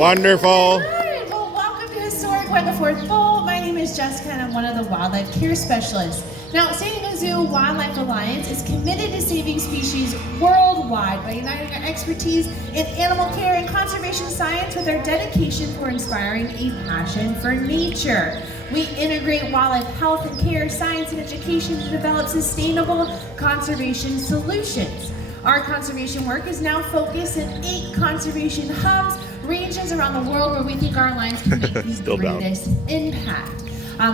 Wonderful. Hi. Well, welcome to Historic Beckworth Bowl. My name is Jessica and I'm one of the wildlife care specialists. Now, San Diego Zoo Wildlife Alliance is committed to saving species worldwide by uniting our expertise in animal care and conservation science with our dedication for inspiring a passion for nature. We integrate wildlife health and care, science and education to develop sustainable conservation solutions. Our conservation work is now focused in 8 conservation hubs, regions around the world where we think our alliance can make the greatest impact.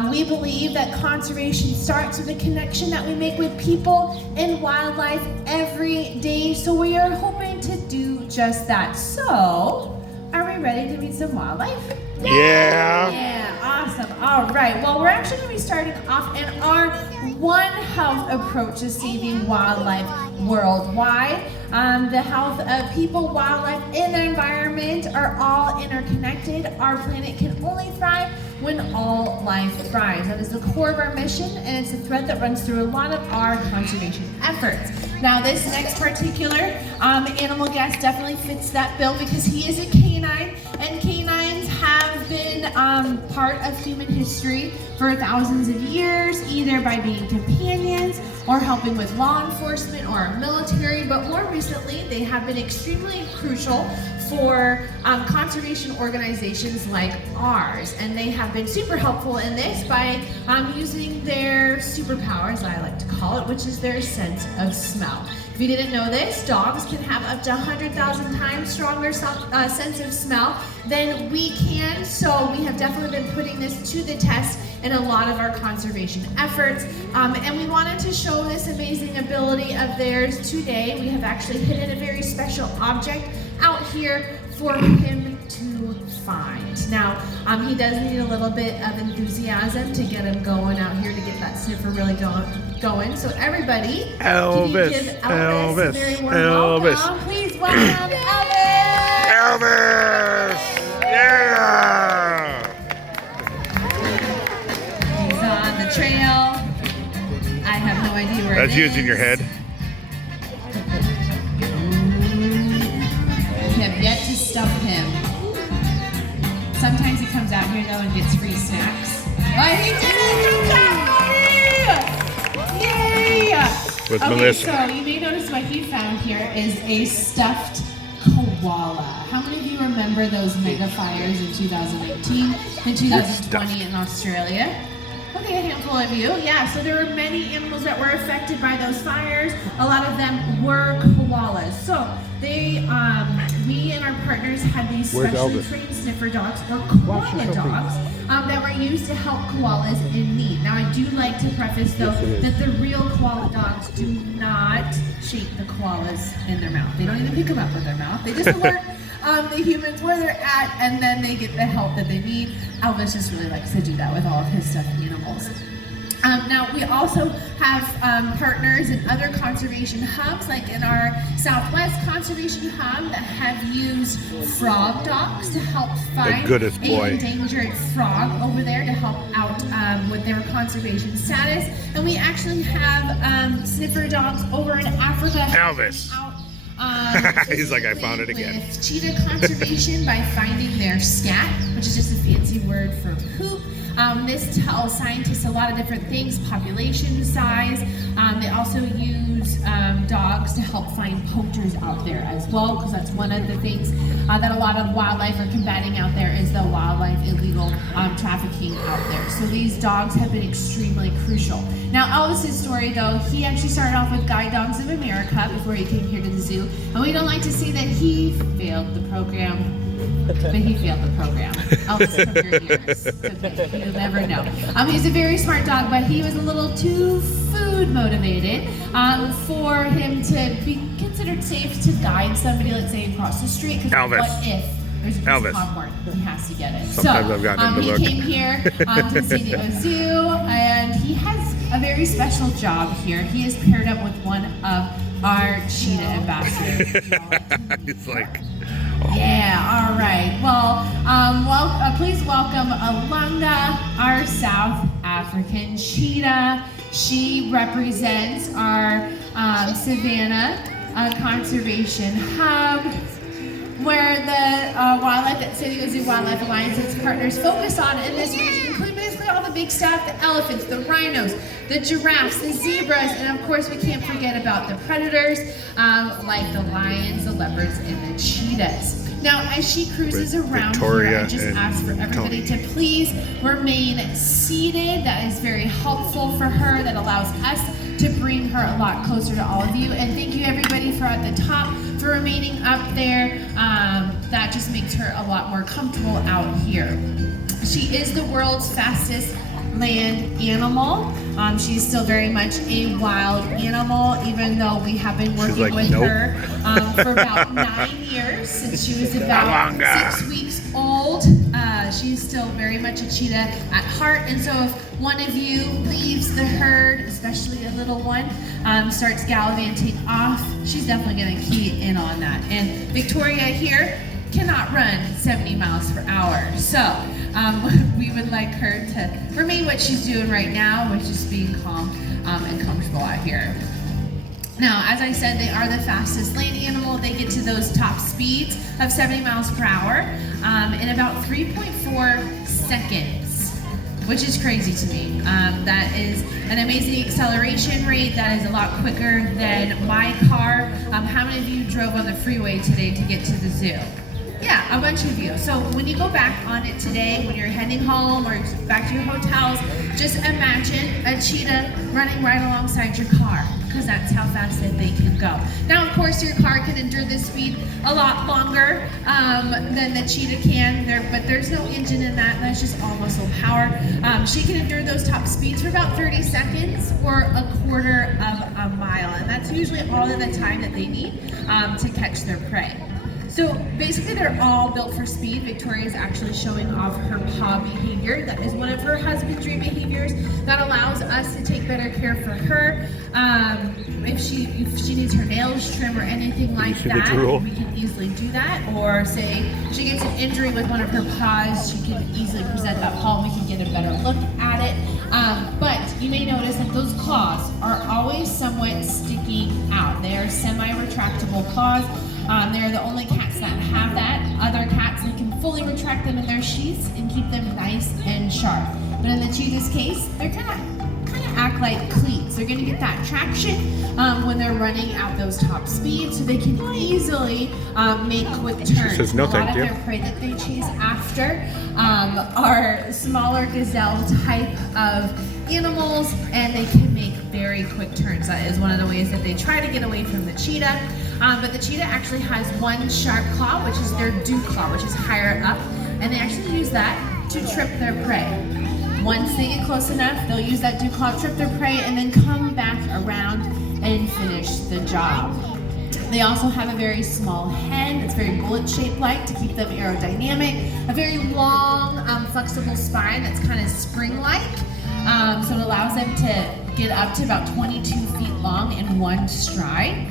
We believe that conservation starts with the connection that we make with people and wildlife every day, so we are hoping to do just that. So, are we ready to meet some wildlife? Yeah. Yeah, awesome. All right, well, we're actually going to be starting off in our One Health approach to saving wildlife worldwide. The health of people, wildlife, and the environment are all interconnected. Our planet can only thrive when all life thrives. That is the core of our mission, and it's a thread that runs through a lot of our conservation efforts. Now, this next particular animal guest definitely fits that bill because he is a canine, and canines have been part of human history for thousands of years, either by being companions or helping with law enforcement or our military, but more recently they have been extremely crucial for conservation organizations like ours, and they have been super helpful in this by using their superpowers, I like to call it, which is their sense of smell. If you didn't know this, dogs can have up to 100,000 times stronger sense of smell than we can, so we have definitely been putting this to the test in a lot of our conservation efforts, and we wanted to show this amazing ability of theirs today. We have actually hidden a very special object out here for him to find. Now, he does need a little bit of enthusiasm to get him going out here, to get that sniffer really going. So everybody, Elvis, can you give Elvis a very warm welcome? Please welcome Elvis! Elvis! Yeah! He's on the trail. I have no idea where That's it is. using your head. We have yet to stump him. Sometimes he comes out here though and gets free snacks. Oh, he did it! Good job, buddy! Yay! With Okay, Melissa. so you may notice what he found here is a stuffed koala. How many of you remember those mega fires in 2018 and 2020 in Australia? Okay, a handful of you. Yeah, so there were many animals that were affected by those fires. A lot of them were koalas. So they, we and our partners had these specially trained sniffer dogs, or koala dogs, that were used to help koalas in need. Now, I do like to preface though that the real koala dogs do not shake the koalas in their mouth. They don't even pick them up with their mouth. They just alert the humans where they're at, and then they get the help that they need. Elvis just really likes to do that with all of his stuffed animals. Now, we also have partners in other conservation hubs, like in our Southwest Conservation Hub, that have used frog dogs to help find an endangered frog over there to help out with their conservation status. And we actually have sniffer dogs over in Africa. Elvis. He's like, I found it again. With cheetah conservation by finding their scat, which is just a fancy word for poop. This tells scientists a lot of different things, population size. They also use dogs to help find poachers out there as well, because that's one of the things that a lot of wildlife are combating out there is the wildlife illegal trafficking out there. So these dogs have been extremely crucial. Now, Elvis's story though, he actually started off with Guide Dogs of America before he came here to the zoo, and we don't like to say that he failed the program. But he failed the program. Elvis, cover your ears. Okay, you'll never know. He's a very smart dog, but he was a little too food motivated for him to be considered safe to guide somebody, let's say, across the street. Because what if there's a piece of popcorn? He has to get it. Sometimes I've gotten he came here to the San Diego Zoo, and he has a very special job here. He is paired up with one of our cheetah ambassadors. He's like... Yeah, all right. Well, please welcome Ilangha, our South African cheetah. She represents our Savannah Conservation Hub. where the wildlife that San Diego Zoo Wildlife Alliance and its partners focus on in this region include basically all the big stuff, the elephants, the rhinos, the giraffes, the zebras, and of course we can't forget about the predators like the lions, the leopards, and the cheetahs. Now, as she cruises around Victoria here, I just ask for everybody to please remain seated. That is very helpful for her. That allows us to bring her a lot closer to all of you. And thank you everybody for at the top for remaining up there. That just makes her a lot more comfortable out here. She is the world's fastest land animal. She's still very much a wild animal, even though we have been working with her for about 9 years, since she was about Ilangha. 6 weeks old. She's still very much a cheetah at heart, and so if one of you leaves the herd, especially a little one, starts gallivanting off, she's definitely going to key in on that. And Victoria here cannot run 70 miles per hour, so we would like her to remain what she's doing right now, which is being calm and comfortable out here. Now, as I said, they are the fastest land animal. They get to those top speeds of 70 miles per hour in about 3.4 seconds, which is crazy to me. That is an amazing acceleration rate. That is a lot quicker than my car. How many of you drove on the freeway today to get to the zoo? Yeah, a bunch of you. So when you go back on it today, when you're heading home or back to your hotels, just imagine a cheetah running right alongside your car, because that's how fast that they can go. Now, of course, your car can endure this speed a lot longer than the cheetah can, but there's no engine in that. That's just all muscle power. She can endure those top speeds for about 30 seconds or a quarter of a mile, and that's usually all of the time that they need to catch their prey. So basically they're all built for speed. Victoria is actually showing off her paw behavior. That is one of her husbandry behaviors that allows us to take better care for her. If she needs her nails trimmed or anything like that, we can easily do that. Or say she gets an injury with one of her paws, she can easily present that paw. We can get a better look at it. But you may notice that those claws are always somewhat sticking out. They are semi-retractable claws. They're the only cats that have that. Other cats, they can fully retract them in their sheaths and keep them nice and sharp. But in the cheetah's case, they're kind of act like cleats. They're going to get that traction when they're running at those top speeds, so they can easily make quick turns. She says no, thank you. A lot of their prey that they chase after are smaller gazelle type of animals, and they can make very quick turns. That is one of the ways that they try to get away from the cheetah. But the cheetah actually has one sharp claw, which is their dew claw, which is higher up, and they actually use that to trip their prey. Once they get close enough, they'll use that dew claw, trip their prey, and then come back around and finish the job. They also have a very small head that's very bullet-shaped like to keep them aerodynamic, a very long, flexible spine that's kind of spring-like, so it allows them to get up to about 22 feet long in one stride.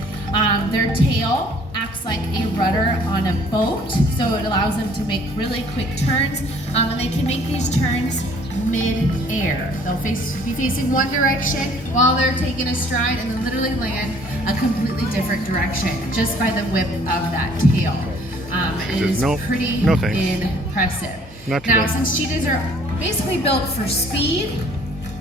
Their tail acts like a rudder on a boat, so it allows them to make really quick turns, and they can make these turns mid-air. They'll be facing one direction while they're taking a stride, and then literally land a completely different direction just by the whip of that tail. It is pretty impressive. Now, since cheetahs are basically built for speed,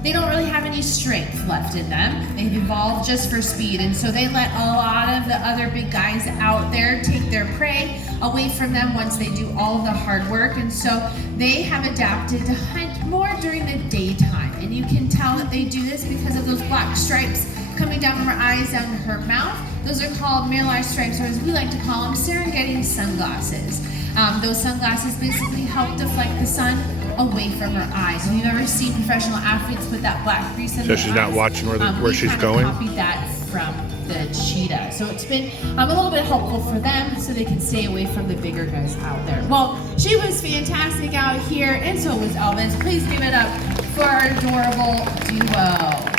they don't really have any strength left in them. They've evolved just for speed, and so they let a lot of the other big guys out there take their prey away from them once they do all of the hard work, and so they have adapted to hunt more during the daytime. And you can tell that they do this because of those black stripes coming down from her eyes, down to her mouth. Those are called mineralized stripes, or as we like to call them, Serengeti sunglasses. Those sunglasses basically help deflect the sun away from her eyes. If you've ever seen professional athletes put that black grease in their eyes, she's not watching where she's going. Copied that from the cheetah. So it's been a little bit helpful for them so they can stay away from the bigger guys out there. Well, she was fantastic out here, and so was Elvis. Please give it up for our adorable duo.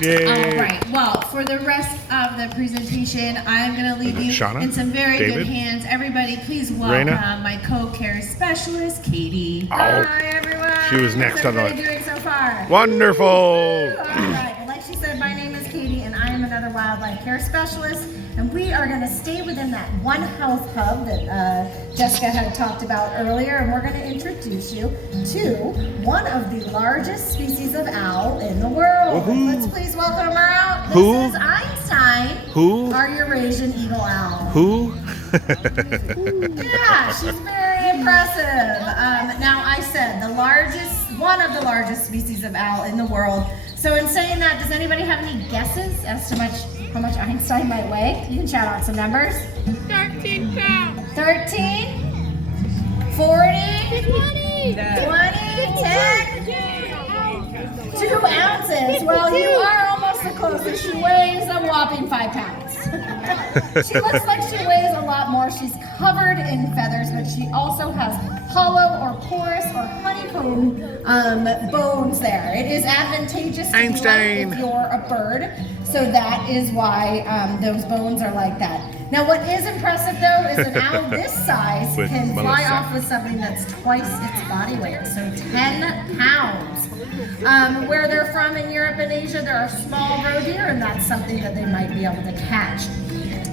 Yay. All right. Well, for the rest of the presentation, I'm going to leave you in some very good hands. Everybody, please welcome my co-care specialist, Katie. Hi, everyone. She was next on the list. How are you doing so far? Wonderful. All right. Well, like she said, my name is Katie, and I am another wildlife care specialist. And And we are going to stay within that One Health hub that Jessica had talked about earlier, and we're going to introduce you to one of the largest species of owl in the world. Let's please welcome her out. This is Einstein. Who? Our Eurasian eagle owl. Who? Yeah, she's very impressive. Now, I said one of the largest species of owl in the world. So in saying that, does anybody have any guesses as to how much Einstein might weigh? You can shout out some numbers. 13 pounds. 13? 40? 20. 10? 2 ounces. Well, you are almost the closest. She weighs a whopping 5 pounds. She looks like she weighs a lot more. She's covered in feathers, but she also has hollow or porous or honeycomb bones there. It is advantageous to Einstein. if you're a bird, so that is why those bones are like that. Now, what is impressive though is an owl this size With can fly Melissa. off with something that's twice its body weight, so 10 pounds. Where they're from in Europe and Asia, there are small roe deer, and that's something that they might be able to catch.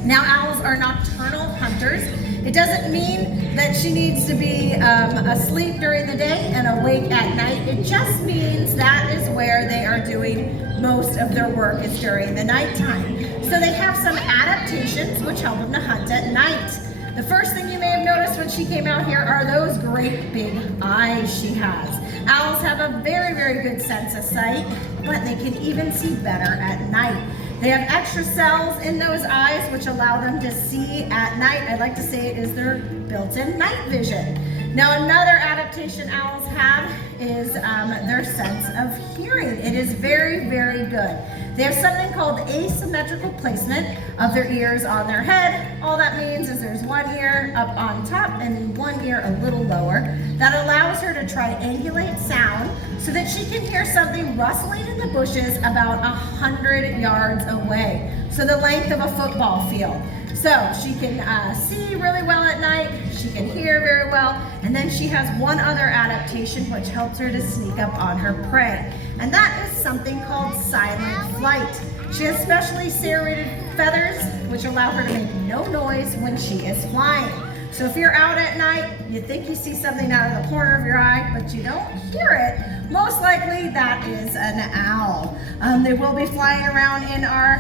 Now, owls are nocturnal hunters. It doesn't mean that she needs to be asleep during the day and awake at night. It just means that is where they are doing most of their work, is during the nighttime. So they have some adaptations which help them to hunt at night. The first thing you may have noticed when she came out here are those great big eyes she has. Owls have a very, very good sense of sight, but they can even see better at night. They have extra cells in those eyes which allow them to see at night. I like to say it is their built-in night vision. Now, another adaptation owls have is their sense of hearing. It is very, very good. They have something called asymmetrical placement of their ears on their head. All that means is there's one ear up on top and one ear a little lower. That allows her to triangulate sound so that she can hear something rustling in the bushes about 100 yards away. So the length of a football field. So she can see really well at night, she can hear very well, and then she has one other adaptation which helps her to sneak up on her prey. And that is something called silent flight. She has specially serrated feathers which allow her to make no noise when she is flying. So if you're out at night, you think you see something out of the corner of your eye, but you don't hear it, most likely that is an owl. They will be flying around in our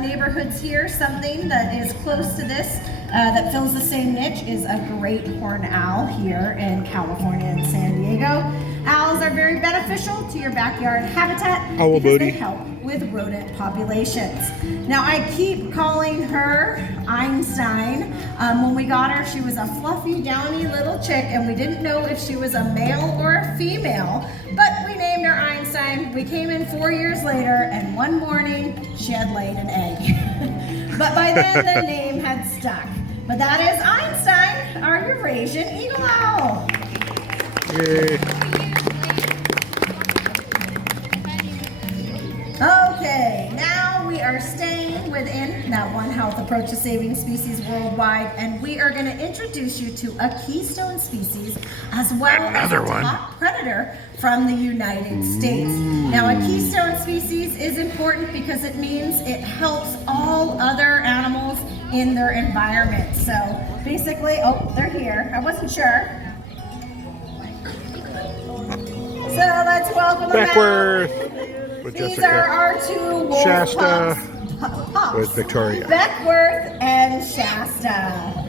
neighborhoods here. Something that is close to this that fills the same niche is a great horned owl here in California and San Diego. Owls are very beneficial to your backyard habitat because they help with rodent populations. Now, I keep calling her Einstein. When we got her, she was a fluffy, downy little chick, and we didn't know if she was a male or a female, but we named her Einstein. We came in 4 years later, and one morning, she had laid an egg. But by then, the name had stuck. But that is Einstein, our Eurasian eagle owl. Yay. Okay, now we are staying within that One Health approach to saving species worldwide, and we are going to introduce you to a keystone species as well as a top predator from the United States. Now, a keystone species is important because it means it helps all other animals in their environment. So basically, oh, they're here. I wasn't sure. So let's welcome them Beckworth out. with These Jessica. are our two wolf Shasta pups. with Victoria. Beckworth and Shasta.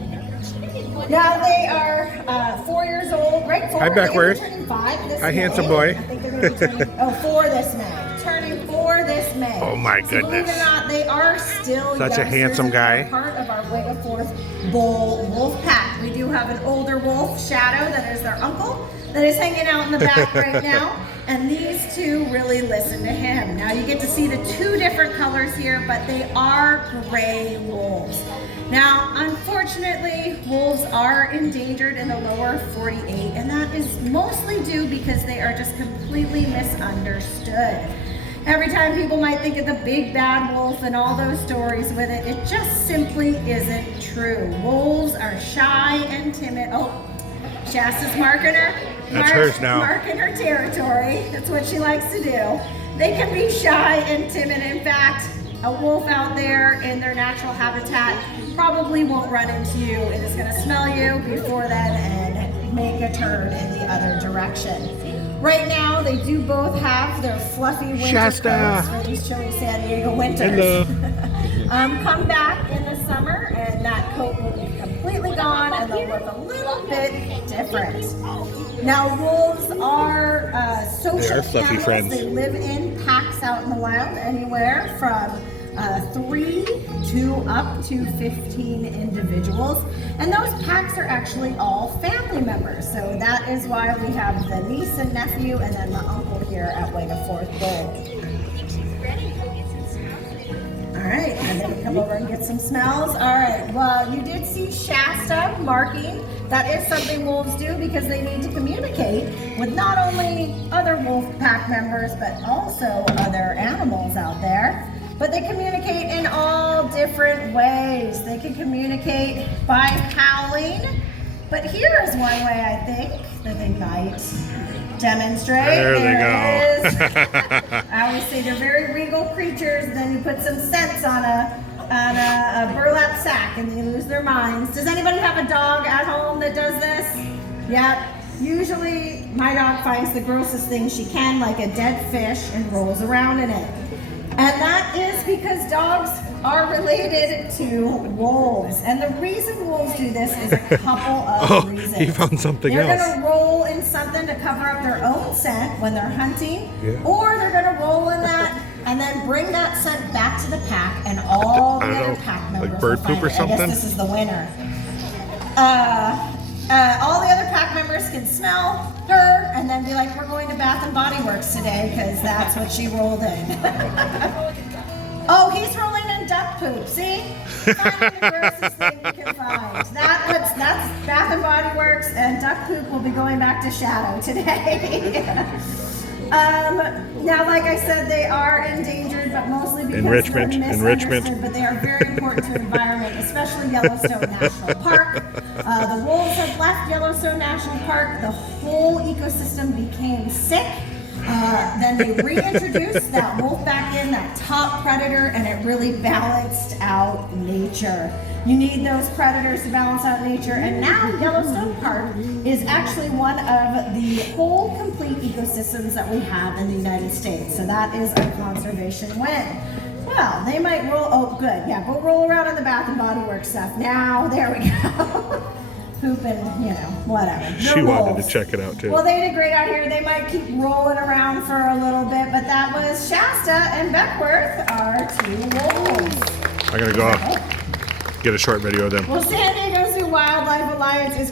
Now they are 4 years old, right? Hi, Beckworth. Turning 5 this Hi, May. handsome boy. I think they're going to be turning 4 this May. Turning 4 this May. Oh my So believe it goodness. or not, they are still Such a youngsters handsome and guy. are part of our Wake Forest Bull wolf pack. We do have an older wolf, Shadow, that is their uncle, that is hanging out in the back right now. And these two really listen to him. Now you get to see the two different colors here, but they are gray wolves. Now, unfortunately, wolves are endangered in the lower 48, and that is mostly due because they are just completely misunderstood. Every time people might think of the big bad wolf and all those stories with it, it just simply isn't true. Wolves are shy and timid. Oh, Shasta's marking her. That's hers now. Marking her territory. That's what she likes to do. They can be shy and timid. In fact, a wolf out there in their natural habitat probably won't run into you. It is going to smell you before then and make a turn in the other direction. Right now, they do both have their fluffy winter Shasta. coats for these chilly San Diego winters. Hello. Come back in the summer and that coat will be completely gone and they'll look a little bit different. Now, wolves are social They're fluffy animals. friends. They live in packs out in the wild, anywhere from 3 to up to 15 individuals. And those packs are actually all family members. So that is why we have the niece and nephew and then the uncle here at Way to Fourth Goal. All right, and then we come over and get some smells. All right, well, you did see Shasta marking. That is something wolves do because they need to communicate with not only other wolf pack members, but also other animals out there. But they communicate in all different ways. They can communicate by howling. But here is one way I think that they might demonstrate. There they it is. I always say they're very regal creatures. Then you put some scents on a burlap sack and they lose their minds. Does anybody have a dog at home that does this? Yep. Usually my dog finds the grossest thing she can, like a dead fish, and rolls around in it. And that is because dogs are related to wolves. And the reason wolves do this is a couple of reasons. He found something They're else. going to roll in something to cover up their own scent when they're hunting, Yeah. or they're going to roll in that and then bring that scent back to the pack, and all the I don't other know, pack like members bird will find poop or it. I something? guess this is the winner. All the other pack members can smell her and then be like, we're going to Bath and Body Works today because that's what she rolled in. Oh, he's rolling in duck poop. See? Finding the grossest thing we can find. That's Bath and Body Works, and duck poop will be going back to Shadow today. Now, like I said, they are endangered, but mostly because Enrichment, they're enrichment. misunderstood, but they are very important to the environment, especially Yellowstone National Park. The wolves have left Yellowstone National Park. The whole ecosystem became sick. Then they reintroduced that wolf back in, that top predator, and it really balanced out nature. You need those predators to balance out nature, and now Yellowstone Park is actually one of the whole complete ecosystems that we have in the United States. So that is a conservation win. Well, they might roll, oh good, yeah, go roll around in the Bath and Body Works stuff. Now, there we go. Pooping, whatever. She They're wanted wolves. to check it out too. Well, they did great out here. They might keep rolling around for a little bit, but that was Shasta and Beckworth, our 2 wolves. I'm gonna go get a short video of them. Well, San Diego Zoo Wildlife Alliance is